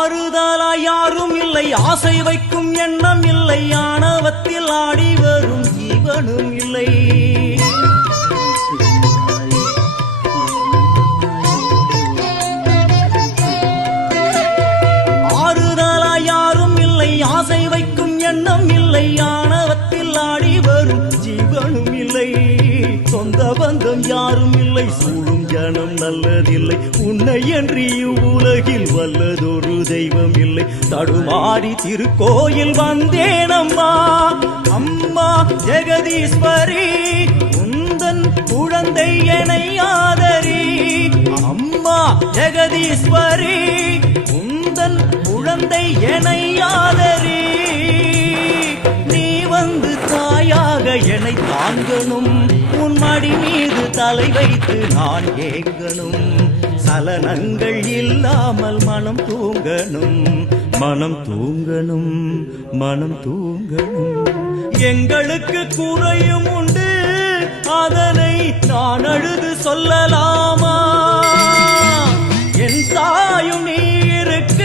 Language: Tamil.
ஆறுதலாய் யாரும் இல்லை, ஆசை வைக்கும் எண்ணம் இல்லை, ஆணவத்தில் ஆடி வரும் ஜீவனும் இல்லை. ஆறுதலாய் யாரும் இல்லை, ஆசை வைக்கும் எண்ணம் இல்லை, ஆணவத்தில் ஆடி வரும் ஜீவனும் இல்லை. சொந்த பந்தம் யாரும் இல்லை, சூழும் ஜனம் நல்லதில்லை, உன்னை என்று இவ்வுலகில் வல்லதொரு தெய்வம் இல்லை. தடுமாறி திருக்கோயில் வந்தேன் அம்மா, அம்மா ஜெகதீஸ்வரி, உந்தன் குழந்தை என்னை ஆதரி. அம்மா ஜெகதீஸ்வரி, உந்தன் குழந்தை என்னை ஆதரி. நீ வந்து தாயாக என்னை தாங்கணும், உன் மடி மீது தலை வைத்து நான் ஏங்கணும். சலனங்கள் இல்லாமல் மனம் தூங்கணும், மனம் தூங்கணும், மனம் தூங்கணும். எங்களுக்கு குறையும் உண்டு, அதனை நான் அழுது சொல்லலாமா? என் தாயும் நீ இருக்க